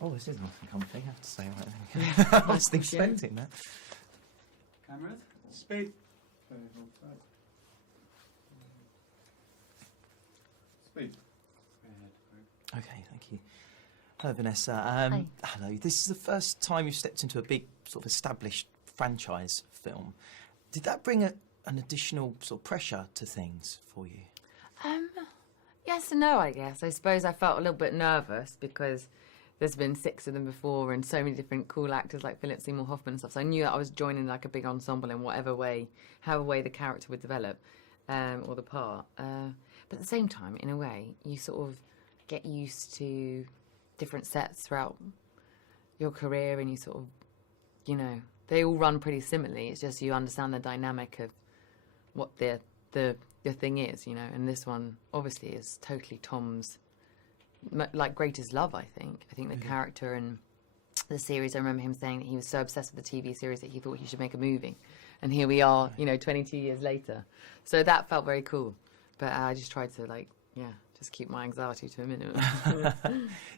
Oh, this is nothing comfy, I have to say. Right. I wasn't expecting that. Cameras? Speed. Speed. Okay, thank you. Hello, Vanessa. Hi. Hello. This is the first time you've stepped into a big, sort of established franchise film. Did that bring an additional sort of pressure to things for you? Yes and no, I guess. I suppose I felt a little bit nervous because there's been 6 of them before and so many different cool actors like Philip Seymour Hoffman and stuff. So I knew that I was joining like a big ensemble in whatever way, however way the character would develop, or the part. But at the same time, in a way, you sort of get used to different sets throughout your career, and you sort of, you know, they all run pretty similarly. It's just you understand the dynamic of what the thing is, you know. And this one obviously is totally Tom's like greatest love. I think the character and the series. I remember him saying that he was so obsessed with the TV series that he thought he should make a movie, and here we are, you know, 22 years later. So that felt very cool. But I just tried to just keep my anxiety to a minimum.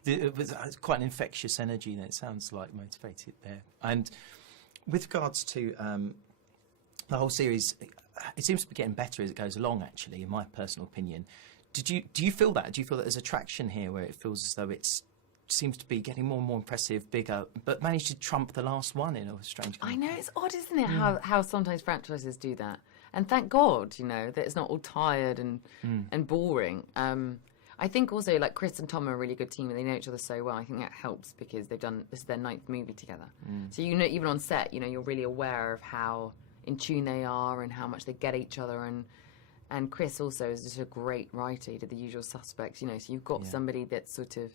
It was quite an infectious energy, and it sounds like motivated there. And with regards to the whole series, it seems to be getting better as it goes along, actually, in my personal opinion. Do you feel that? Do you feel that there's a traction here where it feels as though it seems to be getting more and more impressive, bigger, but managed to trump the last one in a strange way? I know, it's odd, isn't it, how sometimes franchises do that. And thank God, you know, that it's not all tired and boring. I think also, like, Chris and Tom are a really good team and they know each other so well. I think that helps because this is their 9th movie together. So, you know, even on set, you know, you're really aware of how in tune they are and how much they get each other. And Chris also is just a great writer. He did The Usual Suspects, you know, so you've got somebody that's sort of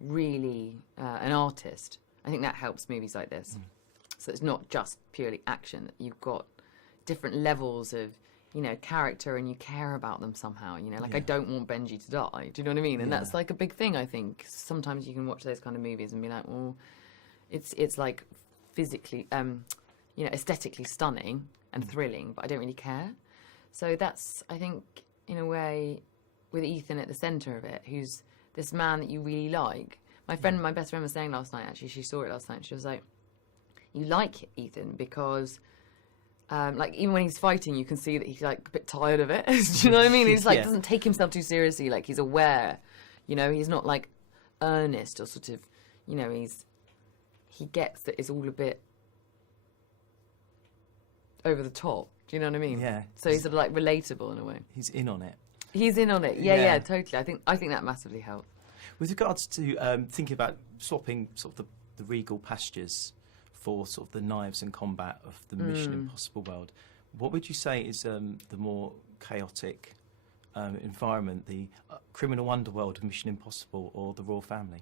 really an artist. I think that helps movies like this. So it's not just purely action. You've got different levels of, you know, character, and you care about them somehow, you know, like I don't want Benji to die, do you know what I mean? And that's like a big thing, I think. Sometimes you can watch those kind of movies and be like, well, it's like physically, you know, aesthetically stunning and thrilling, but I don't really care. So that's, I think, in a way, with Ethan at the centre of it, who's this man that you really like. My best friend was saying last night, actually, she saw it last night, she was like, you like Ethan because like, even when he's fighting, you can see that he's, like, a bit tired of it. Do you know what I mean? He's, like, doesn't take himself too seriously. Like, he's aware. You know, he's not, like, earnest or sort of, you know, he gets that it's all a bit over the top. Do you know what I mean? Yeah. So he's sort of, like, relatable in a way. He's in on it. He's in on it. Yeah, totally. I think that massively helped. With regards to thinking about swapping sort of the regal pastures for sort of the knives and combat of the Mission Impossible world, what would you say is the more chaotic environment, the criminal underworld of Mission Impossible or the royal family?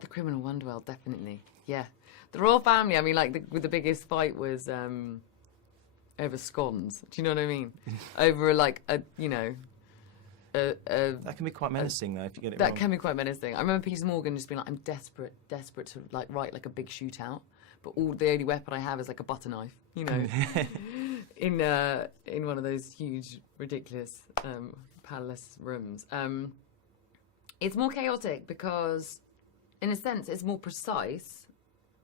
The criminal underworld, definitely. Yeah, the royal family. I mean, like the biggest fight was over scones. Do you know what I mean? Over like a, you know. That can be quite menacing, though, if you get it wrong. That can be quite menacing. I remember Piers Morgan just being like, I'm desperate to like write like a big shootout, but the only weapon I have is like a butter knife, you know, in one of those huge, ridiculous palace rooms. It's more chaotic because, in a sense, it's more precise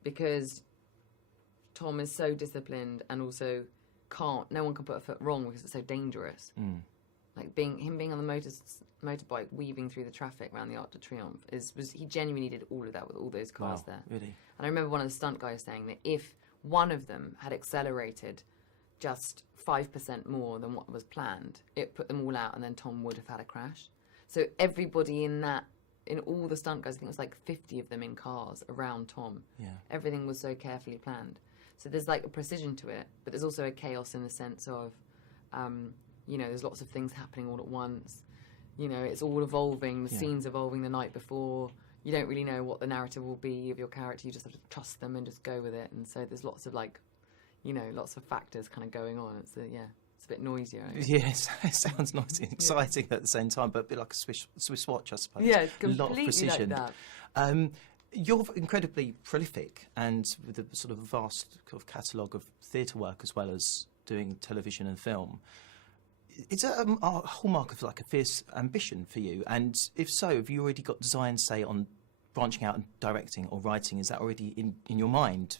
because Tom is so disciplined and also no one can put a foot wrong because it's so dangerous. Like him being on the motorbike weaving through the traffic around the Arc de Triomphe he genuinely did all of that with all those cars there. Really? And I remember one of the stunt guys saying that if one of them had accelerated just 5% more than what was planned, it put them all out, and then Tom would have had a crash. So everybody in all the stunt guys, I think it was like 50 of them in cars around Tom. Yeah. Everything was so carefully planned. So there's like a precision to it, but there's also a chaos in the sense of, you know, there's lots of things happening all at once. You know, it's all evolving. The scene's evolving the night before. You don't really know what the narrative will be of your character. You just have to trust them and just go with it. And so there's lots of, like, you know, lots of factors kind of going on. It's a bit noisier. Yes, it sounds noisy and exciting at the same time, but a bit like a Swiss watch, I suppose. Yeah, it's completely a lot of precision. like that. You're incredibly prolific and with a sort of vast kind of catalogue of theatre work as well as doing television and film. Is that a hallmark of like a fierce ambition for you? And if so, have you already got designs, say, on branching out and directing or writing? Is that already in your mind?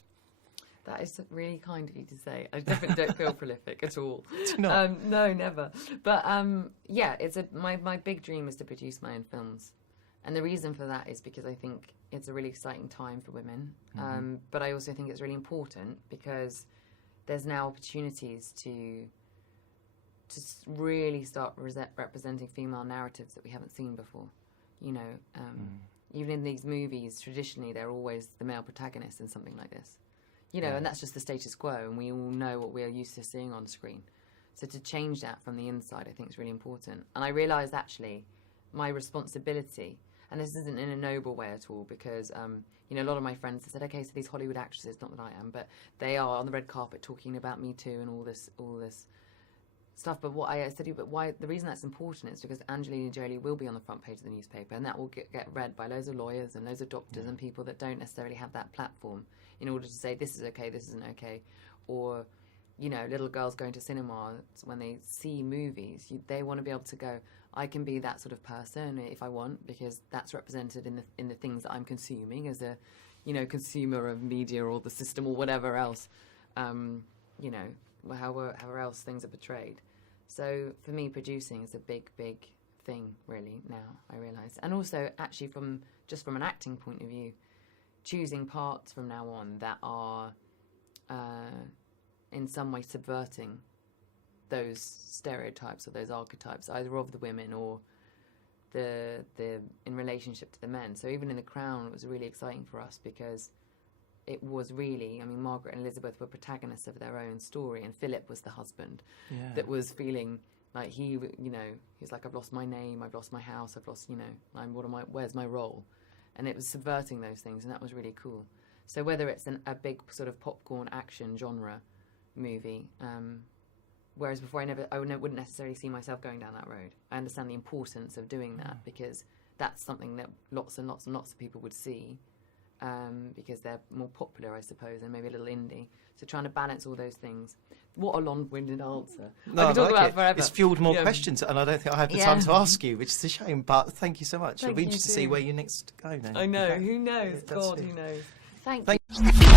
That is really kind of you to say. I definitely don't feel prolific at all. No. No, never. But yeah, my big dream is to produce my own films. And the reason for that is because I think it's a really exciting time for women. But I also think it's really important because there's now opportunities to really start representing female narratives that we haven't seen before. You know, even in these movies, traditionally, they're always the male protagonist in something like this. You know, and that's just the status quo, and we all know what we're used to seeing on screen. So to change that from the inside, I think is really important. And I realised, actually, my responsibility, and this isn't in a noble way at all, because, you know, a lot of my friends have said, okay, so these Hollywood actresses, not that I am, but they are on the red carpet talking about Me Too and all this stuff. But what I said, but why? The reason that's important is because Angelina Jolie will be on the front page of the newspaper, and that will get read by loads of lawyers and loads of doctors and people that don't necessarily have that platform in order to say this is okay, this isn't okay, or, you know, little girls going to cinema when they see movies, they want to be able to go, I can be that sort of person if I want, because that's represented in the things that I'm consuming as a, you know, consumer of media or the system or whatever else, you know, however else things are portrayed. So for me, producing is a big thing, really, now, I realise. And also, actually, from an acting point of view, choosing parts from now on that are in some way subverting those stereotypes or those archetypes, either of the women or the in relationship to the men. So even in The Crown, it was really exciting for us because it was really, I mean, Margaret and Elizabeth were protagonists of their own story, and Philip was the husband that was feeling like he, you know, he's like, I've lost my name, I've lost my house, I've lost, you know, where's my role? And it was subverting those things, and that was really cool. So whether it's a big sort of popcorn action genre movie, whereas before I wouldn't necessarily see myself going down that road. I understand the importance of doing that because that's something that lots and lots and lots of people would see. Because they're more popular, I suppose, and maybe a little indie. So trying to balance all those things. What a long-winded answer. No, I could talk about it forever. It's fueled more questions, and I don't think I have the time to ask you, which is a shame, but thank you so much. It'll be interesting to see where you next go now. I know. Who knows? God, who knows? Thank you.